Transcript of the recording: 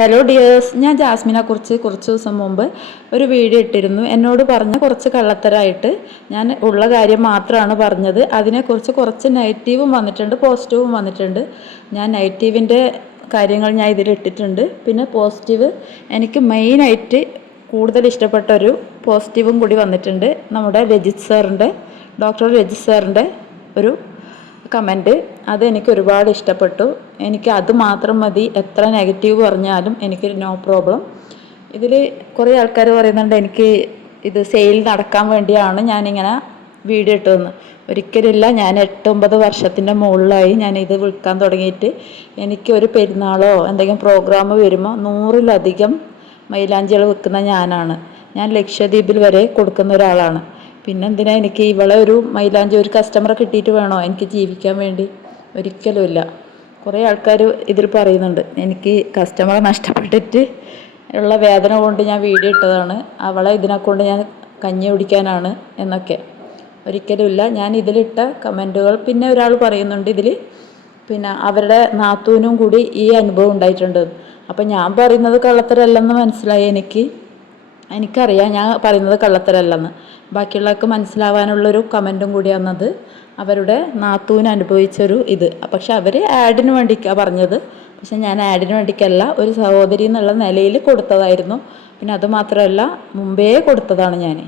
Hello dears ഞാൻ ജാസ്മിനെ കുറിച്ച് കുറച്ച് ദിവസം മുമ്പ് ഒരു വീഡിയോ ഇട്ടിരുന്നു. എന്നോട് പറഞ്ഞ കുറച്ച് കള്ളത്തരായിട്ട് ഞാൻ ഉള്ള കാര്യം മാത്രമാണ് പറഞ്ഞത്. അതിനെക്കുറിച്ച് കുറച്ച് നെഗറ്റീവും വന്നിട്ടുണ്ട് പോസിറ്റീവും വന്നിട്ടുണ്ട്. ഞാൻ നെഗറ്റീവിന്റെ കാര്യങ്ങൾ ഞാൻ ഇതിൽ ഇട്ടിട്ടുണ്ട്. പിന്നെ പോസിറ്റീവ് എനിക്ക് മെയിനായിട്ട് കൂടുതൽ ഇഷ്ടപ്പെട്ട ഒരു പോസിറ്റീവും കൂടി വന്നിട്ടുണ്ട്. നമ്മുടെ രജിത് സാറിന്റെ ഡോക്ടർ രജിത് സാറിന്റെ ഒരു കമന്റ്. അതെനിക്ക് ഒരുപാട് ഇഷ്ടപ്പെട്ടു. എനിക്ക് അത് മാത്രം മതി. എത്ര നെഗറ്റീവ് പറഞ്ഞാലും എനിക്ക് നോ പ്രോബ്ലം. ഇതിൽ കുറേ ആൾക്കാർ പറയുന്നുണ്ട് എനിക്ക് ഇത് സെയിൽ നടക്കാൻ വേണ്ടിയാണ് ഞാനിങ്ങനെ വീഡിയോ ഇട്ടതെന്ന്. ഒരിക്കലില്ല ഞാൻ എട്ടൊമ്പത് വർഷത്തിന്റെ മുകളിലായി ഞാൻ ഇത് വിൽക്കാൻ തുടങ്ങിയിട്ട്. എനിക്ക് ഒരു പെരുന്നാളോ എന്തെങ്കിലും പ്രോഗ്രാം വരുമ്പോൾ നൂറിലധികം മൈലാഞ്ചികൾ വിൽക്കുന്ന ഞാനാണ്. ഞാൻ ലക്ഷദ്വീപിൽ വരെ കൊടുക്കുന്ന ഒരാളാണ്. പിന്നെ എന്തിനാ എനിക്ക് ഇവളെ ഒരു മൈലാഞ്ചി ഒരു കസ്റ്റമറെ കിട്ടിയിട്ട് വേണോ? എനിക്ക് ജീവിക്കാൻ വേണ്ടി. ഒരിക്കലുമില്ല കുറേ ആൾക്കാർ ഇതിൽ പറയുന്നുണ്ട്. എനിക്ക് കസ്റ്റമറെ നഷ്ടപ്പെട്ടിട്ട് ഉള്ള വേദന കൊണ്ട് ഞാൻ വീഡിയോ ഇട്ടതാണ്. അവളെ ഇതിനെക്കൊണ്ട് ഞാൻ കഞ്ഞി കുടിക്കാനാണ് എന്നൊക്കെ. ഒരിക്കലുമില്ല ഞാൻ ഇതിലിട്ട കമന്റുകൾ പിന്നെ ഒരാൾ പറയുന്നുണ്ട് ഇതിൽ പിന്നെ അവരുടെ നാത്തൂനും കൂടി ഈ അനുഭവം ഉണ്ടായിട്ടുണ്ട്. അപ്പം ഞാൻ പറയുന്നത് കള്ളത്തരല്ലെന്ന് മനസ്സിലായി എനിക്ക്. എനിക്കറിയാം. ഞാൻ പറയുന്നത് കള്ളത്തരല്ലെന്ന്. ബാക്കിയുള്ളവർക്ക് മനസ്സിലാവാനുള്ളൊരു കമന്റും കൂടി വന്നത് അവരുടെ നാത്തൂന് അനുഭവിച്ചൊരു ഇത്. പക്ഷെ അവർ ആഡിന് വേണ്ടിക്കാണ് പറഞ്ഞത്. പക്ഷെ ഞാൻ ആഡിന് വേണ്ടിക്കല്ല ഒരു സഹോദരി എന്നുള്ള നിലയിൽ കൊടുത്തതായിരുന്നു. പിന്നെ അതുമാത്രമല്ല മുമ്പേ കൊടുത്തതാണ് ഞാൻ